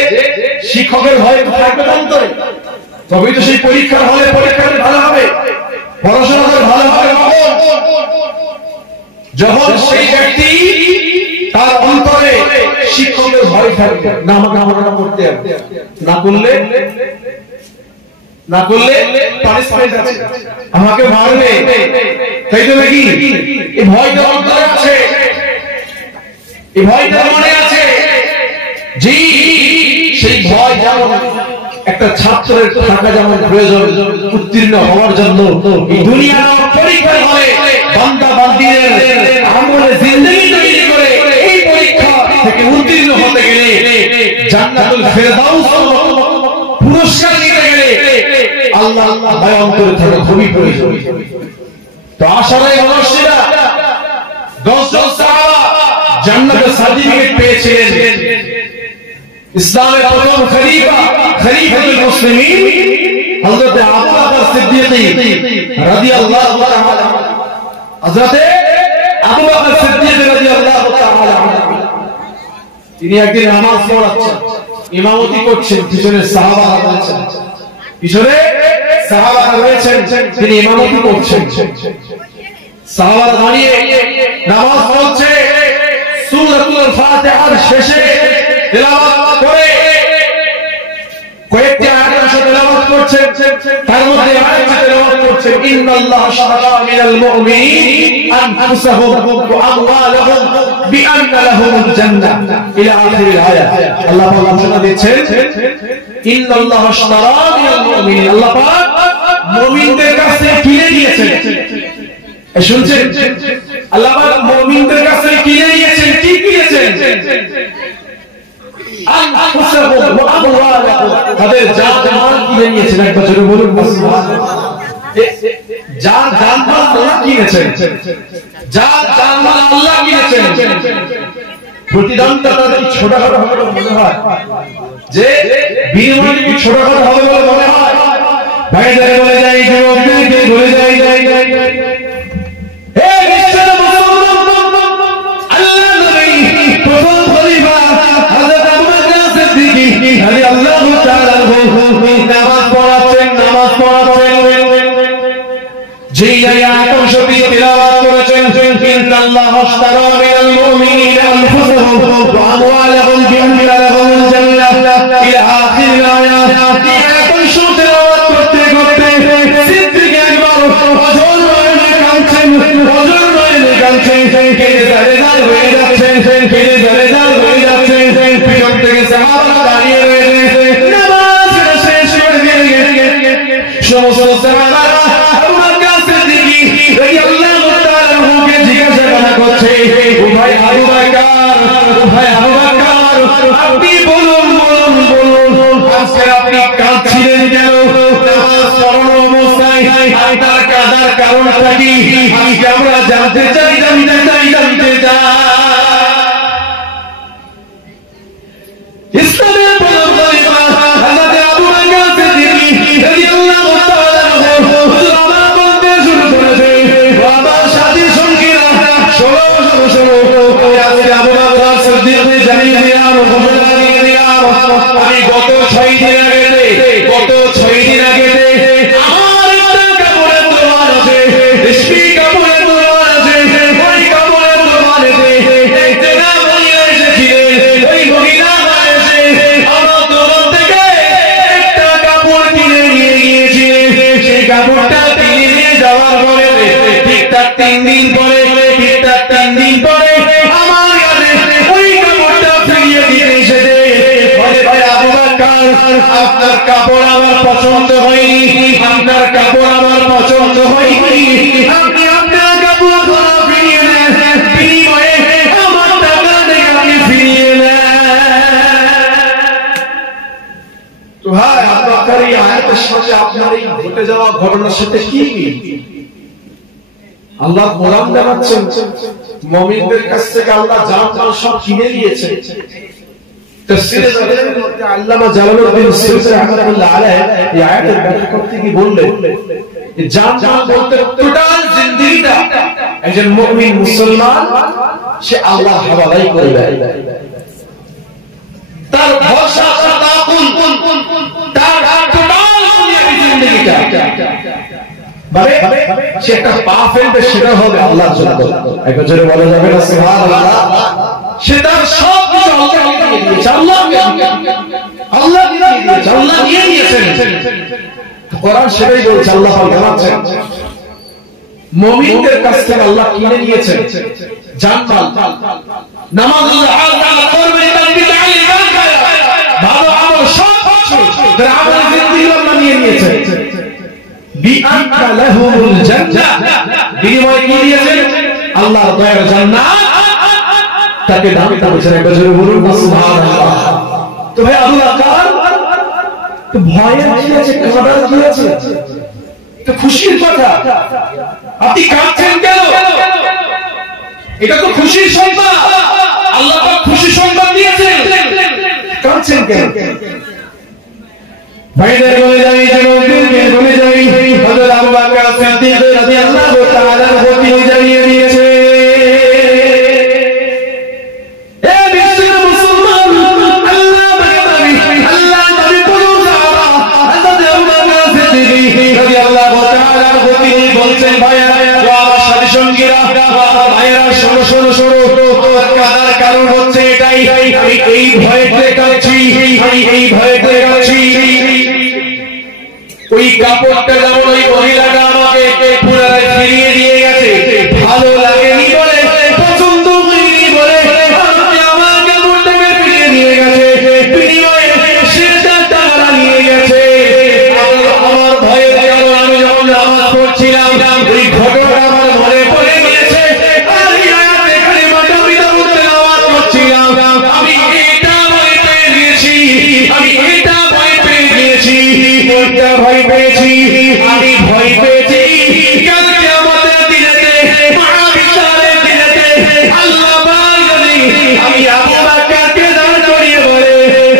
শিক্ষকের ভয় থাকবে অন্তরে, তবেই তো সেই পরীক্ষার হলে পরীক্ষাটা ভালো হবে, পড়াশোনা ভালো হবে। যখন সেই ব্যক্তি তার অন্তরে ভয় থাকবে না, আমাকে আমলটা করতে হবে, না করলে পানিশমেন্ট আছে, আমাকে মারবে, তাই তো নাকি? এই ভয়টা অন্তরে আছে, এই ভয়টা মনে আছে। জি, সেই ভয় যেমন একটা ছাত্রের থাকা যেমন প্রয়োজন উত্তীর্ণ হওয়ার জন্য, এই দুনিয়ার পরীক্ষা হয় বান্দা বান্দিদের আমলে জিন্দেগি তৈরি করে এই পরীক্ষা থেকে উত্তীর্ণ হতে গেলে জান্নাতুল ফেরদাউস পুরস্কার নিতে গেলে আল্লাহ ভয় অন্তরে থাকা খুবই প্রয়োজন। তো আসলে মানুষেরা 10 জন সাহাবা জান্নাতের সার্টিফিকেট পেয়েছিলেন। ইসলামের প্রথম খলিফাতুল মুসলিমিন হযরত আবু বকর সিদ্দিক রাদিয়াল্লাহু তাআলা, হযরত আবু বকর সিদ্দিক রাদিয়াল্লাহু তাআলা, তিনি একদিন নামাজ পড়াচ্ছেন, ইমামতি করছেন, পিছনে সাহাবারা রয়েছেন, তিনি ইমামতি করছেন। সাহাবারা দাঁড়িয়ে নামাজ পড়ছে, সূরাতুল ফাতিহার শেষে তেলাওয়াত করে কয়েকটি আয়াত তেলাওয়াত করছেন, তার মধ্যে আয়াত তেলাওয়াত করছেন ইন্নাল্লাহা আশতারা মিনাল মুমিনিন আনফুসাহুম ওয়া আমওয়ালাহুম বিআন্না লাহুমুল জান্নাহ ইলা আখিরিল আয়াত। আল্লাহ পাক ঘোষণা দিচ্ছেন ইন্নাল্লাহা আশতারা মিনাল মুমিনিন, আল্লাহ পাক মুমিনদের কাছ থেকে কিনে নিয়েছেন। শুনছেন? আল্লাহ পাক মুমিনদের কাছ থেকে কিনে নিয়েছেন। কি কিনেছেন? তাদের জান কিনে নিয়েছেন। একবার জোরে বলুন সুবহানাল্লাহ। জান আল্লাহ কিনেছেন, জান আল্লাহ কিনেছেন। প্রতিদানটা তাদের ছোটখাটো হবে বলে মনে হয়, যে বিনিময় কি ছোটখাটো হবে বলে মনে হয়? ভাইদের বলে যাই, যুবকদেরকে বলে যাই, হে বিশ্বের মুসলমান, আল্লাহ নবী প্রথম খলিফা হযরত আবু বকর সিদ্দিক রাদিয়াল্লাহু তাআলা নামাজ পড়াচ্ছেন, যেই আয়াত শরীফ তেলাওয়াত করেছেন ইন্নাল্লাহা আশতারা মিনাল মুমিনিনা আনফুসাহুম ওয়া আমওয়ালাহুম বিআন্না লাহুমুল জান্নাহ ইলা আখিরিল আয়াত। আয়াত শরীফ তেলাওয়াত করতে করতে সিদ্দিক একবার হযর নয়নে কাঁদছেন, কেঁদে জারেদার হয়ে যাচ্ছেন, পিছন থেকে সাহাবারা দাঁড়িয়ে রয়েছে, নামাজ শেষ করে দিয়ে সমস্ত সাহাবারা আবু বকর সিদ্দিক রাদিয়াল্লাহু তাআলা কে জিজ্ঞাসা করছে, ও ভাই আবু বকর, আপনি বলুন আজকে আপনি কাঁদছিলেন কেন? নামাজ পড়ানো অবস্থায় আপনার কাঁদার কারণটা কি? আজকে আমরা জানতে চাই। ইসলামের প্রথম খলিফা হযরত আবু বকর সিদ্দিক রাদিয়াল্লাহু তাআলা আমার বলতে শুরু করেছে, আমার সাথী সঙ্গীরা শোনো, আজকে আবু বকর সিদ্দিক জানিয়ে দিলাম, ঘোষণা দিয়ে দিলাম, আমি গত 6 দিন আগে আমার একটা কাপড়ের দোকান আছে, রেশমি কাপড়ের দোকান আছে, ওই কাপড়ের দোকানে একটা মহিলা এসেছিলেন, ওই মহিলা এসে আমার দোকান থেকে একটা কাপড় কিনে নিয়ে গিয়েছিলেন। সেই কাপড়টা কিনে নিয়ে যাওয়ার পরে ঠিকঠাক 3 দিন পরে আমার কাছে ওই কাপড়টা ফিরিয়ে দিয়ে এসেছে। ভাই আবু বকর, আপনার কাপড় আমার পছন্দ হয়নি, আপনি আপনার কাপড় ফিরিয়ে দেন, বিনিময়ে আমার টাকা থেকে আপনি ফিরিয়ে নেন। তো ভাই আপনার এই আয়াতের সাথে আপনার এই ঘটে যাওয়া ঘটনার সাথে কি মিল? আল্লাহ কোরআন জানাচ্ছেন মুমিনদের কাছ থেকে আল্লাহ জান সব কিনে নিয়েছে। তাফসীরে জালালের মধ্যে আল্লামা জালালউদ্দিন সুয়ুতী রাহমাতুল্লাহ আলাইহি এই আয়াতের ব্যাখ্যা করতে গিয়ে বললেন, জান বলতে টোটাল জিন্দেগিটা একজন মুমিন মুসলমান সে আল্লাহর হাওয়ালাই করে দেয়। তার ভরসা, তার তাকুল, তার টোটাল দুনিয়াবি জিন্দেগিটা মানে সে একটা পা ফেলবে সেটা হবে আল্লাহর জন্য। একবার জোরে বলা যাবে না সুবহানাল্লাহ? সে তার সব কিছু আল্লাহকে দিয়ে দিয়েছে, আল্লাহ দিয়ে দিয়েছেন। কোরআন সেটাই বলছে, আল্লাহ জানাচ্ছেন মুমিনদের কাছ থেকে আল্লাহ কিনে নিয়েছেন জান্নাত, নামাজ আল্লাহ করবে, তাকবীর আল্লাহ ভালো আমল সব কিছু তার আমল জিন্দেগি আল্লাহ নিয়ে নিয়েছেন। বিআন্না লাহুমুল জান্নাহ, বিনিময় কি দিয়েছেন? আল্লাহর দয়ার জান্নাত। তাকে দামি করেছেন, একবার জোরে বলুন সুবহানাল্লাহ। তো ভাই আবু বকর তো ভয়ে কি আছে, কাঁদার কি আছে? তো খুশির কথা, আপনি কাঁদছেন কেন? এটা তো খুশির সংবাদ, আল্লাহ পাক খুশির সংবাদ দিয়েছেন, কাঁদছেন কেন? ভাইদের বলে যাই, যুবকদেরকে বলে যাই, হযরত আবু বকর সিদ্দিক রাদিয়াল্লাহু তাআলা প্রতি জানিয়ে দিয়েছে, এ বিশ্বের মুসলমান, আল্লাহ নবী বলুন সাহাবা হযরত আবু বকর সিদ্দিক রাদিয়াল্লাহু তাআলা প্রতি বলছেন, ভাইরা আমার সাথী সঙ্গীরা, ভাইরা শোনো শোনো শোনো, কাদার কারণ হচ্ছে এটাই, আমি এই ভয়েতে কাঁদছি, আমি এই ভয়েতে কাঁদছি। ওই কাপড়টা যেমন ওই মহিলাটা আমাকে পুনরায় ফিরিয়ে দিয়ে গেছে, ভালো লাগেনি বলে, পছন্দ হয়নি বলে আমাকে মুড়তে ফিরিয়ে দিয়ে গেছে, বিনিময়ে সে তার টাকা নিয়ে গেছে। আমার ভয়ে আমি যখন নামাজ পড়ছিলাম, ওই ঘটনা আমার মনে পড়ে গিয়েছে, আর এই আয়াতে কারিমাটা আমি পড়তে নামাজ পড়ছিলাম, আমি এটা ভয় পেয়ে গিয়েছি, আমি এটা ভয় পেয়ে গিয়েছি, ওইটা ভয় পেয়েছি, আমি ভয় পেয়েছি কালকে আমাদের দিনেতে, মহাবিশ্বের দিনেতে আল্লাহ পাক যদি আমি আবু বকরকে দাঁড় করিয়ে বলে,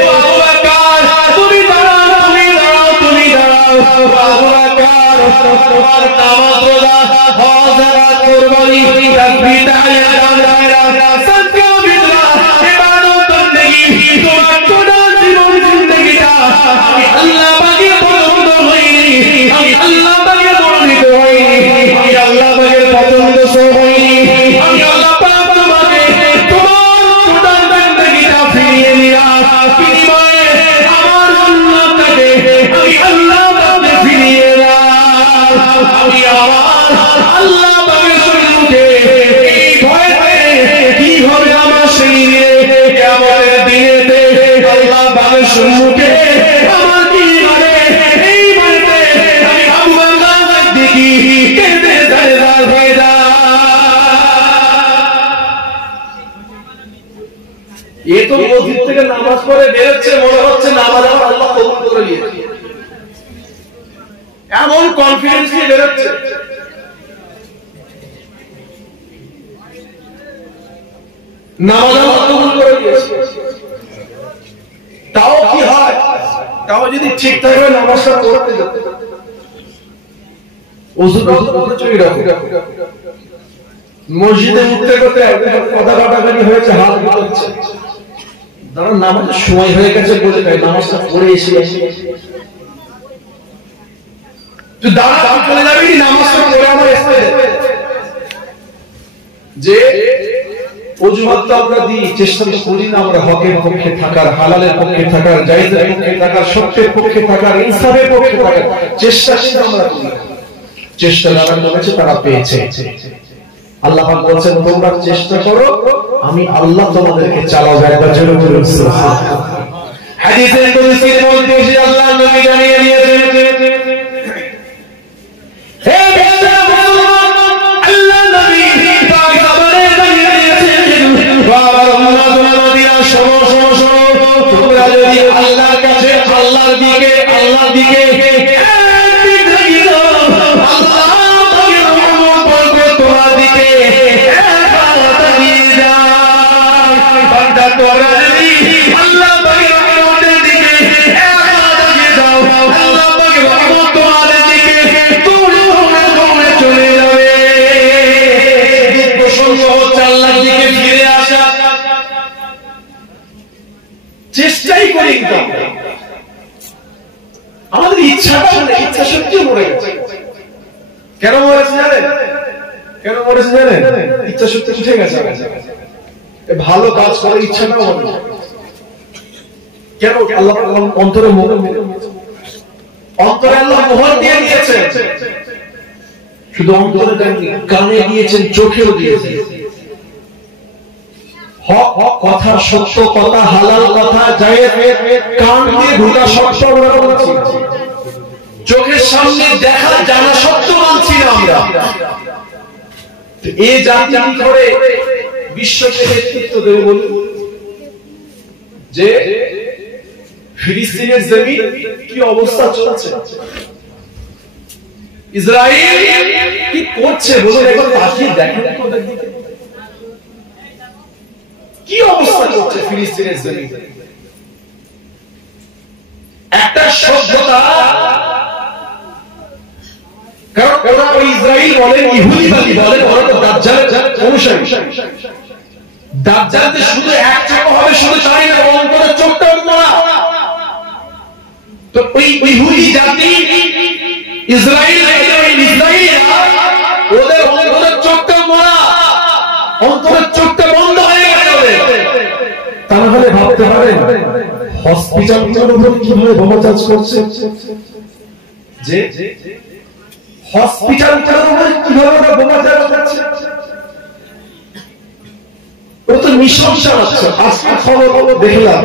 ও আবু বকর তুমি দাঁড়াও, তুমি দাঁড়াও, তুমি দাঁড়াও, আবু বকর তোমার নামাজ রোজা হজ যাকাত কুরবানি তাকবীর তাহলিল সাদকা বিদরা ইবাদত বন্দেগী, তোমার গোটা জীবন জিন্দেগিটা আমি আল্লাহ পাকের পছন্দ হইনি, আমি আল্লাহ পাকের মনোনীত হইনি, আমি আল্লাহ পাকের পছন্দসই হইনি, আমি আল্লাহ পাক তোমাকে তোমার গোটা জিন্দেগিটা ফিরিয়ে নিলাম, বিনিময়ে আমার জান্নাতটাকে আমি আল্লাহ পাকে ফিরিয়ে দিলাম। আমি আমার আল্লাহ পাকের সম্মুখে এই ভয়েতে কি হবে আমার শরীরে, কিয়ামতের দিনেতে আল্লাহ পাকের সম্মুখে আমার কি হবে, এই ভয়েতে আমি আবু বকর সিদ্দিকী কেঁদে দাঁড়ায় হয়ে যায়। এ তো মসজিদ থেকে নামাজ পড়ে বেরোচ্ছে, মনে হচ্ছে নামাজ আমার আল্লাহ কবুল করে নিয়েছে, এমন কনফিডেন্স নিয়ে বেরোচ্ছে। নামাজ আল্লাহ কবুল করে নিয়েছে, তাও কি হয়, তাও যদি ঠিকঠাক ভাবে নামাজটা পড়তে যেত, ওযু চলে রাখো, মসজিদে উঠতে করতে কথা কাটাকাটি হয়েছে, হাত ধরছে, দাঁড়া নামাজের সময় হয়ে গেছে বলে তাই নামাজটা পড়ে এসে তুই দাঁড়া চলে যাবি, নামাজটা পড়ে আমার এসে যে অজুহাতটা আমরা দিই, চেষ্টা করি না আমরা হকের পক্ষে থাকার, হালালের পক্ষে থাকার, জায়েজের পক্ষে থাকার, সত্যের পক্ষে থাকার, ইনসাফের পক্ষে থাকার চেষ্টা আমরা করি। চেষ্টা যারা করেছে তারা পেয়েছে। আল্লাহ পাক বলেন তোমরা চেষ্টা করো, আমি আল্লাহ তোমাদেরকে চালাবো। একবার জোরে বলুন সুবহানাল্লাহ। হাদিসে কুদসির মধ্যে আল্লাহ নবী জানিয়ে দিয়েছেন, হে মুসলমান, আল্লাহ নবী পাক জানিয়ে দিয়েছেন, বাবা উম্মত নবীরা শোনো শোনো শোনো, তোমরা যদি আল্লাহর কাছে আল্লাহর দিকে চেষ্টাই করি, আমাদের ইচ্ছা শক্তিও মরে গেছে। কেন মরেছে জানেন? ইচ্ছা শক্তি উঠে গেছে। ভালো কাজ করার ইচ্ছাটাও হবে না। কেন? আল্লাহ অন্তরে মোহর দিয়ে দিয়েছেন। শুধু অন্তরে দেননি, কানে দিয়েছেন, চোখেও দিয়েছেন। হক কথা, সত্য কথা, হালাল কথা, জায়েজ কান দিয়ে ঢোকা সত্য আমরা বলছি, চোখের সামনে দেখা জানা সত্য মানছি না আমরা। এই জাতি কি করে বিশ্বকে নেতৃত্ব দেবে বলুন? যে ফিলিস্তিনের জমিন কি অবস্থা চলছে, ইসরায়েল কি করছে বলুন, এখন তাকিয়ে দেখেন কি অবস্থা চলছে ফিলিস্তিনের জমিন। একটা সভ্যতা, কারণ ওরা ওই ইসরায়েল বলেন, ইহুদিবাদী বলেন, ওরা তো দাজ্জালের অনুসারী। দাজ্জাল শুধু এক চোখ হবে, শুধু তাই না, অন্তরের চোখটাও মোড়া। তো ওই ইহুদি জাতি ইসরায়েল, ওদের অন্তরের চোখটা মোড়া, অন্তরের চোখটা বন্ধ হয়ে গেছে। তাহলে ভাবতে পারেন হসপিটালটার উপর কিভাবে বোমাচার্জ করছে, যে হসপিটালটার উপর কিভাবে ওরা বোমাচার্জ করছে। ও তো মিশন চালাচ্ছে। আজকে খবর দেখলাম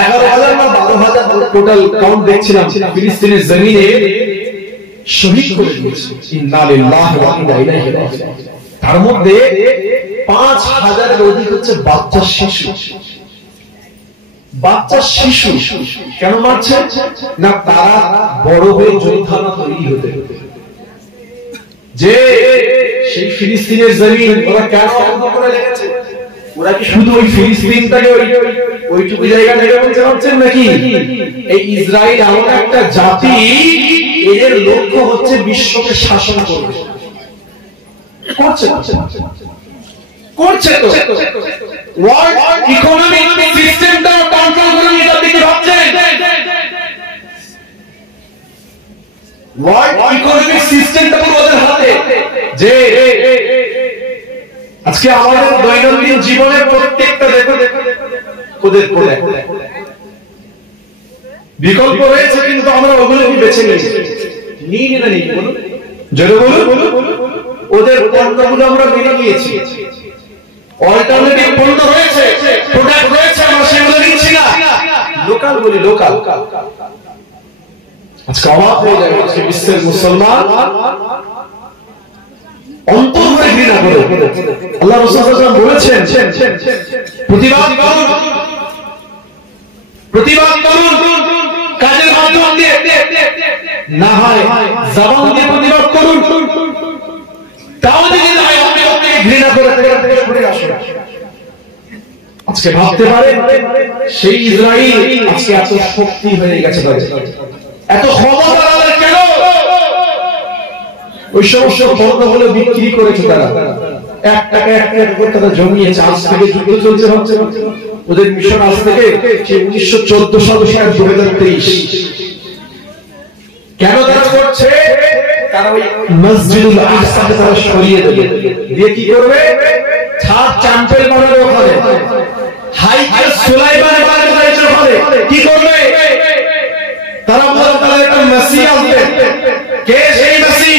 11,000 না 12,000 টোটাল কাউন্ট দেখছিলাম, ফিলিস্তিনের জমিনে শহীদ করে দিয়েছে। ইন্না লিল্লাহি ওয়া ইন্না ইলাইহি রাজিউন। তার মধ্যে 5,000-এর অধিক হচ্ছে বাচ্চা শিশু। বাচ্চা শিশু কেন মারছে না? তারা বড় হয়ে যোদ্ধা তৈরি হতে, যে সেই ফিলিস্তিনের জমিন ওরা কেন অন্ধ করে লেগেছে? ওরা কি শুধু ওই ফিলিস্তিনটাকে ওইটুকু জায়গা থেকে বলতে পারছেন নাকি? এই ইসরায়েল এমন একটা জাতি, এদের লক্ষ্য হচ্ছে বিশ্বকে শাসন করবে। করছে তো ওয়ার্ল্ড ইকোনমিক সিস্টেমটাও কন্ট্রোল করে নিতে দিকে ভাবছেন। ওয়ার্ল্ড ইকোনমিক সিস্টেমটা ওদের হাতে। যে আজকে আমাদের দৈনন্দিন জীবনের প্রত্যেকটা ওদের করে বিকল্প রয়েছে, কিন্তু আমরা ওগুলো বেছে নিই না, নিই বলুন, জোরে বলুন। ওদের পণ্যগুলো আমরা মেনে নিয়েছি, অল্টারনেটিভ পণ্য রয়েছে, প্রোডাক্ট রয়েছে, আমরা সেগুলো নিচ্ছি না, লোকাল বলি, লোকাল। আজকে অবাক হয়ে যায় বিশ্বের মুসলমান অন্তর করে ঘৃণা করে। আল্লাহ রাসূল সাল্লাল্লাহু আলাইহি ওয়াসাল্লাম বলেছেন, প্রতিবাদ করুন কাজের মাধ্যম দিয়ে, না হয় জবান দিয়ে প্রতিবাদ করুন। তাও যদি না হয় আপনি ঘৃণা করে সরে আসুন। আজকে ভাবতে পারেন সেই ইসরায়েল আজকে এত শক্তি হয়ে গেছে, এত ক্ষমতা কেন? ওই সমস্ত পণ্যগুলো বিক্রি করেছে তারা, 1 টাকা 1 টাকা করে তারা জমিয়েছে। আজ থেকে যুদ্ধ চলছে, হচ্ছে ওদের মিশন আজ থেকে 1914 সাল থেকে 2023। কেন তারা করছে? তারা ওই মসজিদুল আকসাকে তারা সরিয়ে দেবে, দিয়ে কি করবে? ছাদ চ্যাম্পেল বানাবে ওখানে, হাইকেল সুলাইমান বানাবে ওখানে। কি করবে তারা? বলে তারা একটা মেসি আসবে। কে সেই মেসি?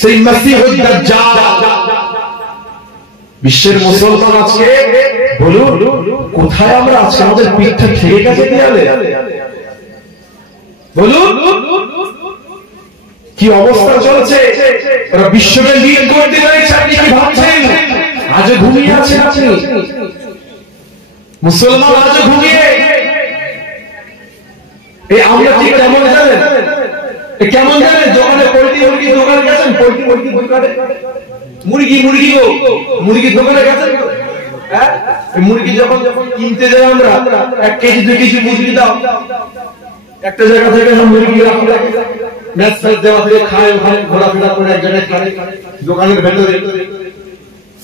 সেই মসিহুদ দাজ্জাল। বিশ্বের মুসলমান আজকে বলুন কোথায় আমরা আজকে? আমাদের পিঠটা থেকে গেছে দেয়ালে, বলুন কি অবস্থা চলছে? ওরা বিশ্বকে লিড করতে পেরেছে, আপনি কি ভাবছেন? আজও ঘুমিয়ে আছেন আপনি, মুসলমান আজও ঘুমিয়ে। এই আমরা ঠিক কেমন জানেন? কেমন জানেন? দোকানে পোল্ট্রি দোকানে গেছেন, পোল্ট্রি দোকানে মুরগি দোকানে গেছেন, হ্যাঁ? মুরগি যখন কিনতে যাই আমরা, 1 কেজি 2 কেজি মুরগি দাও, একটা জায়গা থেকে মুরগি ম্যাচ দেওয়া থেকে খায়, ওখানে ঘোরাফেরা করে এক জায়গায় খায়। দোকানের ভেতরে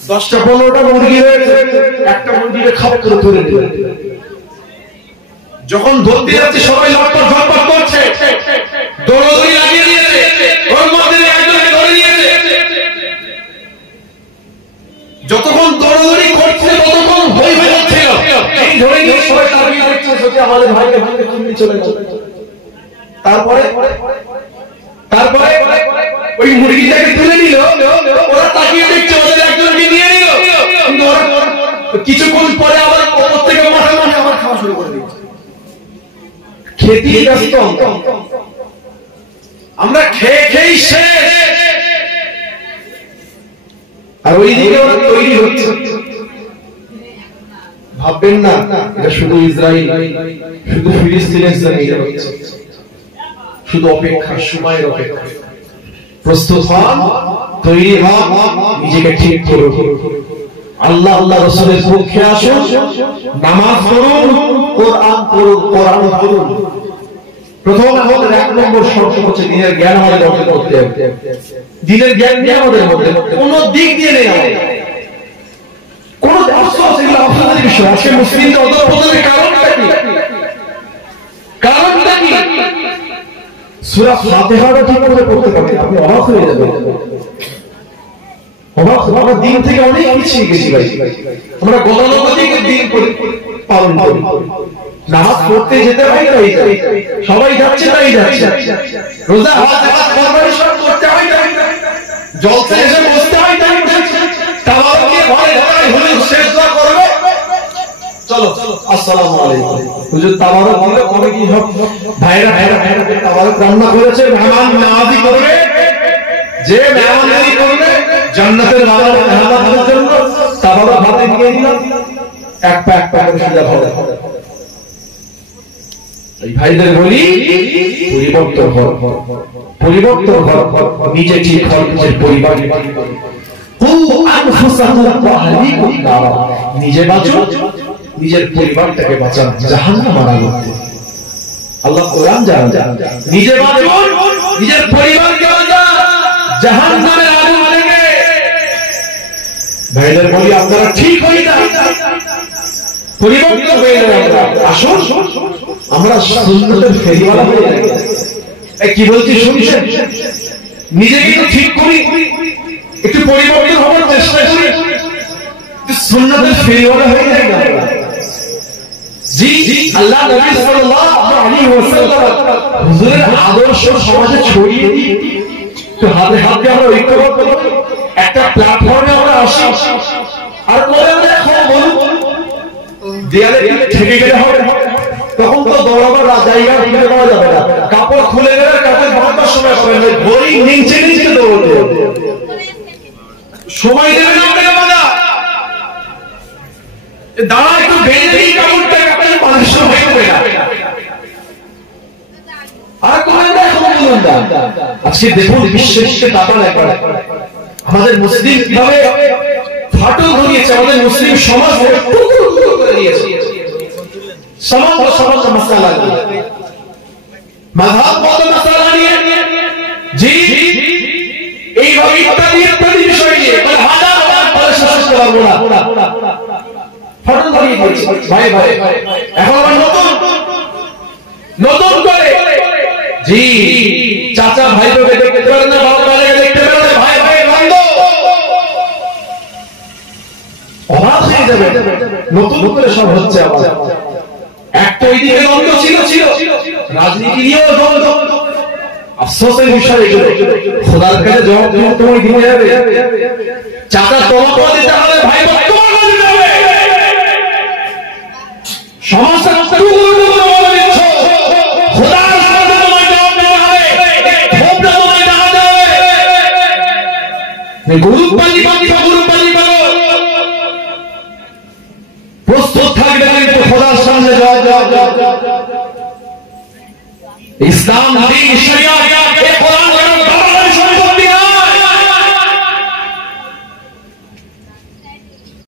10টা 15টা মুরগি রয়েছে, একটা মুরগিকে খাপ করে ধরে দিল। যখন ধরতে যাচ্ছে সবাই লটপট ঝটপট করছে, দৌড়াদৌড়ি লাগিয়ে দিয়েছে, ওর মধ্যে একজনকে ধরে নিয়েছে। যতক্ষণ দৌড়াদৌড়ি সোচে আমাদের ভাইকে ভাইকে তুমি চলে গেল। তারপরে ওই মুরগিটাকে তুলে নিল, ওরা তাকিয়ে দেখছে ওদের একজনকে নিয়ে নিল, কিন্তু ওরা কিছুক্ষণ পরে আবার ওপর থেকে মাঠে মাঠে আবার খাওয়া শুরু করে দিচ্ছে। খেতেই ব্যস্ত আমরা, খেয়ে শেষ। আর ওই দিকে ওরা তৈরি হচ্ছে। ভাববেন না এটা শুধু ইসরায়েল, শুধু ফিলিস্তিনের জন্য হচ্ছে, শুধু অপেক্ষা, সময়ের অপেক্ষা। প্রস্তুত হন, তৈরি হন, নিজেকে ঠিক করুন। আল্লাহ আল্লাহ রাসূলের পক্ষে আসুন, নামাজ পড়ুন, কোরআন পড়ুন, কোরআন পড়ুন। প্রথম আমাদের 1 নম্বর শর্ত হচ্ছে দিনের জ্ঞান আমাদের অর্জন করতে হবে। দিনের জ্ঞান নিয়ে আমাদের মধ্যে কোনো দিক দিয়ে নেই, কোন আফসোস, এগুলো আফসোসের বিষয়। আজকে মুসলিমদের অধঃপতনের কারণটা কি? সূরা ফাতিহাটা ঠিক করে পড়তে পারবেন, আপনি অবাক হয়ে যাবেন। আমরা দিন থেকে অনেক পিছিয়ে গেছি ভাই। আমরা গতানুগতিক দিন পালন করি, নামাজ পড়তে যেতে হয় তাই সবাই যাচ্ছে তাই যাচ্ছে, রোজা হজ কোরবানি সব করতে হয় তাই, জলসা এসে বসতে হয় তাই, তাওয়াক্কি ঘরে ঘরে হুজুর শেষ দোয়া করবে, চলো আসসালামু আলাইকুম হুজুর তাওয়ারক দিল, কবে কি সব ভাইরা তাওয়ারক রান্না করেছে, মেহমান নওয়াজি করবে, যে মেহমানদারি করবে জান্নাতের মেহমানদের জন্য তাওয়ারক হাতে দিয়ে দিলাম, এক পা করে সোজা হবে। এই ভাইদের বলি পরিবর্তন হও, নিজে ঠিক হও, নিজের পরিবার নিজে বাঁচুন, নিজের পরিবারটাকে বাঁচান জাহান্নাম থেকে। আল্লাহ কোরআন জানান, নিজে বাঁচুন, নিজের পরিবারকে বাঁচান জাহান্নামের আগুন থেকে। ভাইদের বলি আপনারা ঠিক হয়ে যান, পরিবর্তন হয়ে যাবে। আসুন আমরা সুন্নতের ফেরিওয়ালা হয়ে যাই। কি বলছি শুনছেন? নিজেকে একটু ঠিক করি, একটু পরিবর্তন হওয়ার চেষ্টা করি, সুন্নতের ফেরিওয়ালা হয়ে যাই না। জি আল্লাহ নবী সাল্লাল্লাহু আলাইহি ওয়াসাল্লাম হুজুরের আদর্শ সমাজে ছড়িয়ে দিই, তো হাতে হাতে আমরা ঐক্যবদ্ধ একটা প্ল্যাটফর্মে আমরা আসি। আর বলে দেখো বলুন দেয়ালে ঠেকে গেলে হবে, তখন তো দৌড়াবার জায়গা খুঁজে পাওয়া যাবে না। কাপড় খুলে গেলে কাপড় বাঁধবার সময় হবে না, ঘড়ি নিচে নিচে দৌড়তে হবে, সময় দেবে না বাঁধা। দাঁড়া একটু বেঁধে দিই কাপড়টা, কাপড়ের বাঁধার সময় হবে না। আর কোন দেখো বলুন না, আজকে দেখুন বিশ্বের ব্যাপার একবার আমাদের মুসলিম কিভাবে ফাটল ধরিয়েছে, আমাদের মুসলিম সমাজ টুকরো টুকরো করে দিয়েছে। সমাজ মাসালা নিয়ে, মাযহাবগত মাসালা নিয়ে, জি এইভাবে ইত্যাদি বিষয় নিয়ে হাজার হাজার শেষ করতে পারবো না, ফাটল ধরিয়ে দিয়েছে। ভাই এখন আবার নতুন করে জি চাচা ভাইকে দেখতে পারেন না, বাবা ভাইকে দেখতে পারেন না, ভাই বন্ধ অবাক হয়ে যাবে। নতুন করে সব হচ্ছে আবার। একটা ওই দিকে দ্বন্দ্ব ছিল, রাজনীতি নিয়েও দ্বন্দ্ব। আফসোসের বিষয় এগুলো, খোদার কাছে জবাব তোমায় দিতে যাবে। চাচা তোমাকে দিতে হবে, ভাই তোমাকে দিতে হবে। সমস্যা প্রস্তুত থাকবে, কিন্তু খোদার সামনে ইসলাম শরিয়াত